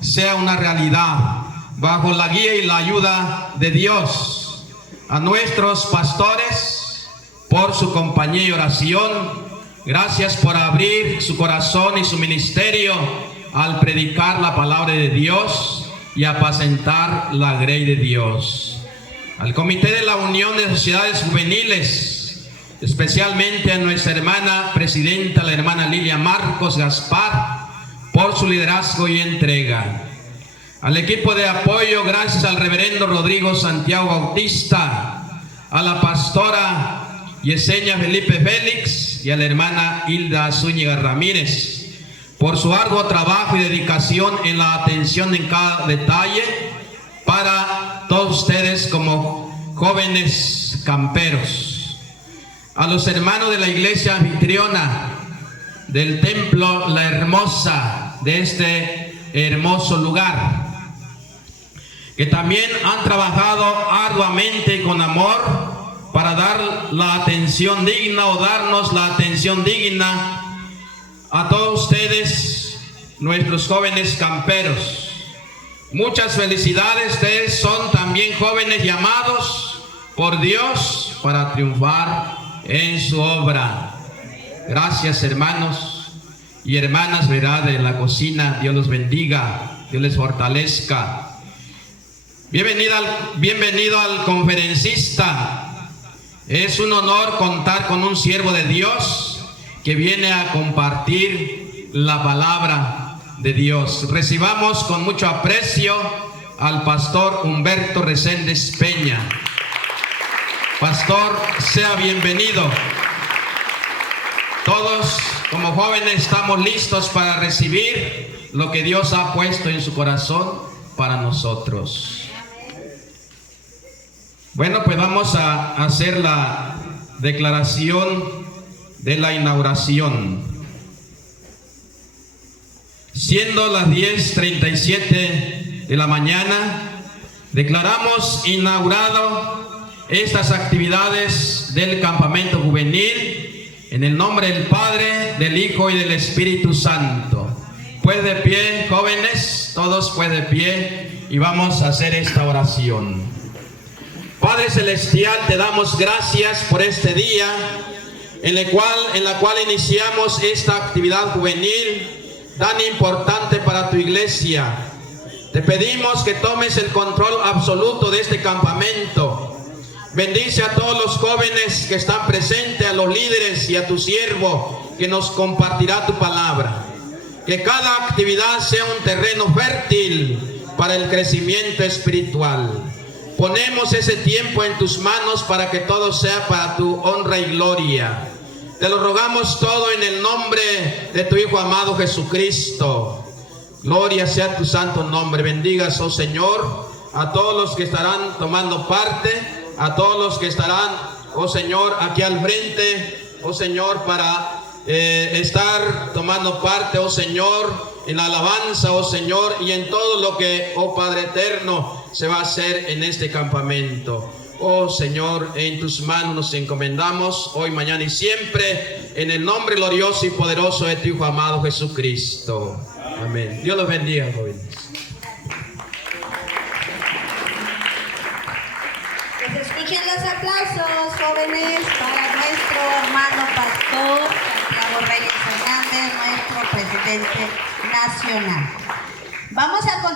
sea una realidad bajo la guía y la ayuda de Dios. A nuestros pastores por su compañía y oración. Gracias por abrir su corazón y su ministerio al predicar la palabra de Dios y apacentar la grey de Dios. Al Comité de la Unión de Sociedades Juveniles, especialmente a nuestra hermana presidenta, la hermana Lilia Marcos Gaspar, por su liderazgo y entrega. Al equipo de apoyo, gracias al reverendo Rodrigo Santiago Bautista, a la pastora Yesenia Felipe Félix y a la hermana Hilda Zúñiga Ramírez, por su arduo trabajo y dedicación en la atención en cada detalle para todos ustedes como jóvenes camperos. A los hermanos de la iglesia anfitriona del templo La Hermosa, de este hermoso lugar, que también han trabajado arduamente y con amor para dar la atención digna o darnos la atención digna a todos ustedes, nuestros jóvenes camperos. Muchas felicidades, ustedes son también jóvenes llamados por Dios para triunfar en su obra. Gracias, hermanos y hermanas, ¿verdad?, de la cocina. Dios los bendiga, Dios les fortalezca. Bienvenido al conferencista. Es un honor contar con un siervo de Dios que viene a compartir la palabra de Dios. Recibamos con mucho aprecio al pastor Humberto Reséndez Peña. Pastor, sea bienvenido. Todos como jóvenes estamos listos para recibir lo que Dios ha puesto en su corazón para nosotros. Bueno, pues vamos a hacer la declaración de la inauguración. Siendo las 10:37 de la mañana, declaramos inaugurado estas actividades del campamento juvenil en el nombre del Padre, del Hijo y del Espíritu Santo. Pues de pie, jóvenes, todos pues de pie, y vamos a hacer esta oración. Padre Celestial, te damos gracias por este día en la cual iniciamos esta actividad juvenil tan importante para tu iglesia. Te pedimos que tomes el control absoluto de este campamento. Bendice a todos los jóvenes que están presentes, a los líderes y a tu siervo que nos compartirá tu palabra. Que cada actividad sea un terreno fértil para el crecimiento espiritual. Ponemos ese tiempo en tus manos para que todo sea para tu honra y gloria. Te lo rogamos todo en el nombre de tu Hijo amado Jesucristo. Gloria sea tu santo nombre. Bendigas, oh Señor, a todos los que estarán tomando parte, a todos los que estarán, oh Señor, aquí al frente, oh Señor, para estar tomando parte, oh Señor, en la alabanza, oh Señor, y en todo lo que, oh Padre eterno, se va a hacer en este campamento. Oh Señor, en tus manos nos encomendamos hoy, mañana y siempre, en el nombre glorioso y poderoso de tu Hijo amado Jesucristo. Amén. Dios los bendiga, jóvenes. Que se escuchen los aplausos, jóvenes, para nuestro hermano pastor Santiago Reyes Hernández, nuestro presidente nacional. Vamos a